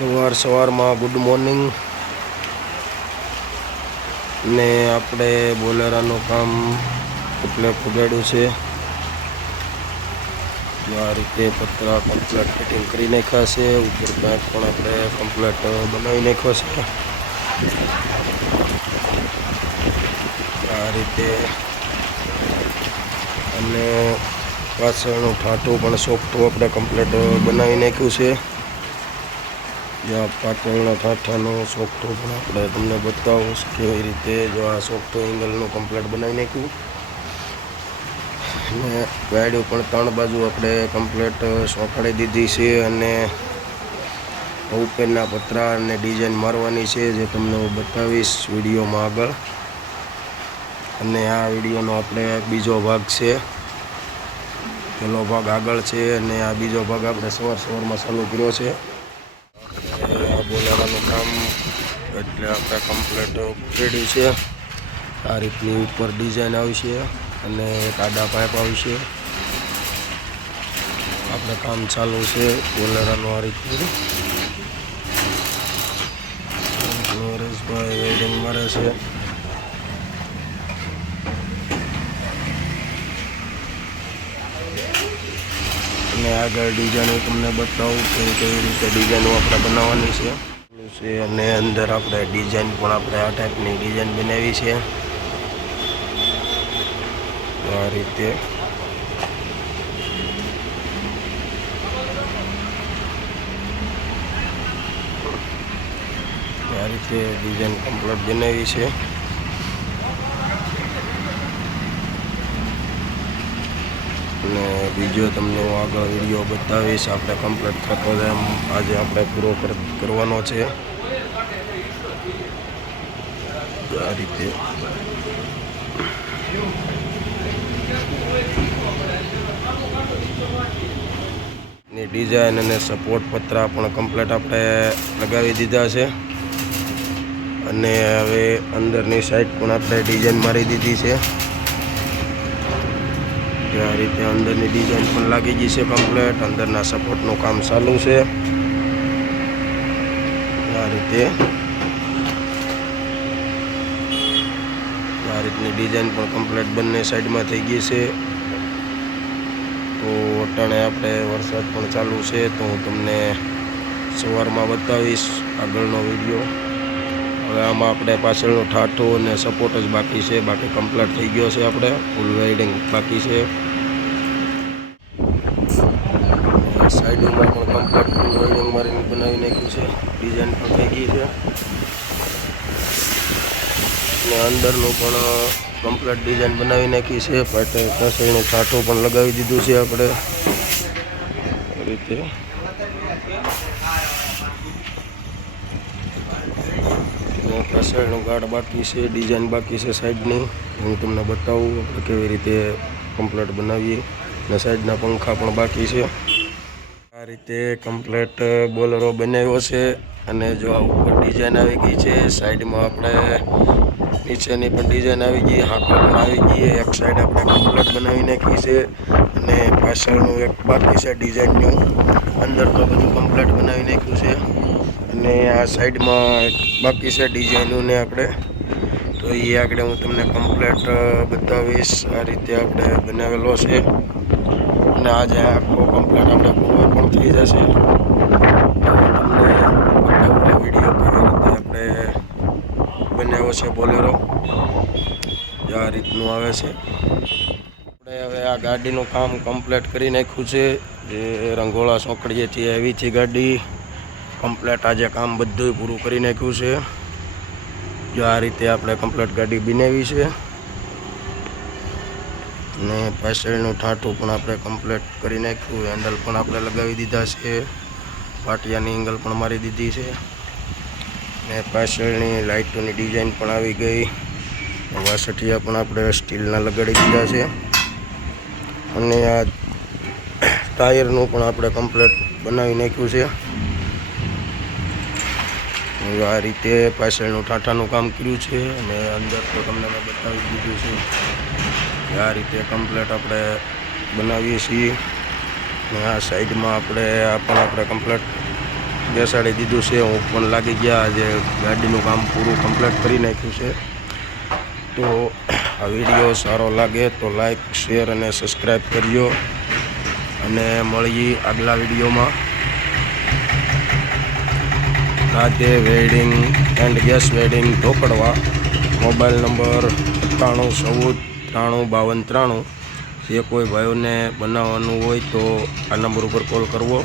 સવાર સવારમાં good morning. ને આપણે બોલેરાનું કામ એટલે ફુગાડ્યું છે. આ રીતે પતરા કમ્પ્લેટ ફિટિંગ કરી નાખ્યા છે. ઉપર બેગ પણ આપણે કમ્પ્લેટ બનાવી નાખ્યો છે. આ રીતે અને પાછળનું ઠાઠું પણ સોફ્ટું આપણે કમ્પ્લેટ બનાવી નાખ્યું છે. જ્યાં પાટણના ઠાઠાનો સોફ્ટો પણ આપણે તમને બતાવું કેવી રીતે જો આ સોફ્ટો એંગલનું કમ્પ્લેટ બનાવી નાખ્યું. અને ગાડીઓ પણ ત્રણ બાજુ આપણે કમ્પ્લેટ સોંપડી દીધી છે અને ઉપરના પતરા અને ડિઝાઇન મારવાની છે જે તમને હું બતાવીશ વિડીયોમાં આગળ. અને આ વિડીયોનો આપણે બીજો ભાગ છે. પહેલો ભાગ આગળ છે અને આ બીજો ભાગ આપણે સવાર સવારમાં ચાલુ કર્યો છે. બોલાવાનું કામ એટલે આપણે કમ્પ્લેટ રેડી છે. આ રીતની ઉપર ડિઝાઇન આવશે અને એક આડા પાઇપ આવશે આપણે કામ ચાલુ છે બોલેરાનું આ રીતનું. નરેશભાઈ વેલ્ડિંગ મારે છે. અને આગળ ડિઝાઇન તમને બતાવું કે કેવી રીતે ડિઝાઇનો આપણે બનાવવાની છે. છે અને અંદર આપણે ડિઝાઇન પણ આપણે આ ટાઈપની ડિઝાઇન બનાવી છે. આ રીતે. આ રીતે ડિઝાઇન કમ્પ્લીટ બનાવી છે. અને બીજો તમને હું આગળ વીડિયો બતાવીશ. આપણે કમ્પ્લીટ થતો એમ આજે આપણે પૂરો કર- કરવાનો છે. આ રીતે. ની ડિઝાઇન અને સપોર્ટ પત્રા પણ કમ્પ્લીટ આપણે લગાવી દીધા છે. અને હવે અંદરની સાઈડ પણ આપણે ડિઝાઇન મારી દીધી છે. કે આ રીતે અંદરની ડિઝાઇન પણ લાગી ગઈ છે કમ્પ્લેટ અંદરના સપોર્ટનું કામ ચાલુ છે. આ રીતે. આ રીતની ડિઝાઇન પણ કમ્પ્લેટ બંને સાઈડમાં થઈ ગઈ છે. તો અટાણે આપણે વરસાદ પણ ચાલુ છે તો હું તમને સવારમાં બતાવીશ આગળનો વીડિયો. હવે આમાં આપણે પાછળનો ઠાઠો અને સપોર્ટ જ બાકી છે. બાકી કમ્પ્લીટ થઈ ગયો છે આપણે. ફૂલ વેલ્ડિંગ બાકી છે. સાઈડોમાં પણ કમ્પ્લીટ ફૂલ વેલ્ડિંગ મારીને બનાવી નાખ્યું છે. ડિઝાઇન પણ થઈ ગઈ છે. અને અંદરનું પણ કમ્પ્લીટ ડિઝાઇન બનાવી નાખી છે. પાટે પાછળનું ઠાઠું પણ લગાવી દીધું છે આપણે. રીતે. અને પાછળનું ગાર્ડ બાકી છે ડિઝાઇન બાકી છે સાઈડની. હું તમને બતાવું આપણે કેવી રીતે કમ્પ્લેટ બનાવીએ. અને સાઈડના પંખા પણ બાકી છે. આ રીતે કમ્પ્લેટ બોલરો બનાવ્યો છે અને જો આ ઉપર ડિઝાઇન આવી ગઈ છે, સાઈડમાં આપણે નીચેની પણ ડિઝાઇન આવી ગઈ હાંકો પણ આવી ગઈ એક સાઈડ આપણે કમ્પ્લેટ બનાવી નાખી છે અને પાછળનું એક બાકી છે ડિઝાઇનનું અંદર તો બધું કમ્પ્લેટ બનાવી નાખ્યું છે. અને આ સાઈડમાં બાકી છે ડિઝાઇનોને આપણે. તો એ આગળ હું તમને કમ્પ્લેટ બતાવીશ આ રીતે આપણે બનાવેલો છે. અને આજે આખો કમ્પ્લેટ આપણે પૂરો પણ થઈ જશે. તમને વીડિયો કેવી રીતે આપણે બનાવ્યો છે બોલેરો. આ રીતનું આવે છે. આપણે હવે આ ગાડીનું કામ કમ્પ્લીટ કરી નાખ્યું છે. જે રંગોળા સોંકડીએથી આવી હતી ગાડી. કમ્પ્લેટ આજે કામ બધું પૂરું કરી નાખ્યું છે. જો આ રીતે આપણે કમ્પ્લેટ ગાડી બનાવી છે. અને પાછળનું ઠાઠું પણ આપણે કમ્પ્લેટ કરી નાખ્યું. હેન્ડલ પણ આપણે લગાવી દીધા છે. પાટિયાની એંગલ પણ મારી દીધી છે. ને પાછળની લાઇટોની ડિઝાઇન પણ આવી ગઈ. વાસઠિયા પણ આપણે સ્ટીલના લગાડી દીધા છે. અને આ ટાયરનું પણ આપણે કમ્પ્લેટ બનાવી નાખ્યું છે. હવે આ રીતે પાછળનું ઠાઠાનું કામ કર્યું છે અને અંદર તો તમને મેં બતાવી દીધું છે આ રીતે કમ્પ્લેટ આપણે બનાવીએ છીએ. આ સાઈડમાં આપણે આ પણ આપણે કમ્પ્લેટ બેસાડી દીધું છે. હું પણ લાગી ગયા આજે ગાડીનું કામ પૂરું કમ્પ્લેટ કરી નાખ્યું છે. તો આ વીડિયો સારો લાગે તો લાઈક શેર અને સબસ્ક્રાઈબ કરજો. અને મળીએ આગલા વિડીયોમાં રાધે વેડિંગ એન્ડ ગેસ વેડિંગ ઢોકળવા. મોબાઈલ નંબર અઠ્ઠાણું ચૌદ, ત્રાણું, બાવન, ત્રાણું. જે કોઈ ભાઈઓને બનાવવાનું હોય તો આ નંબર ઉપર કોલ કરવો.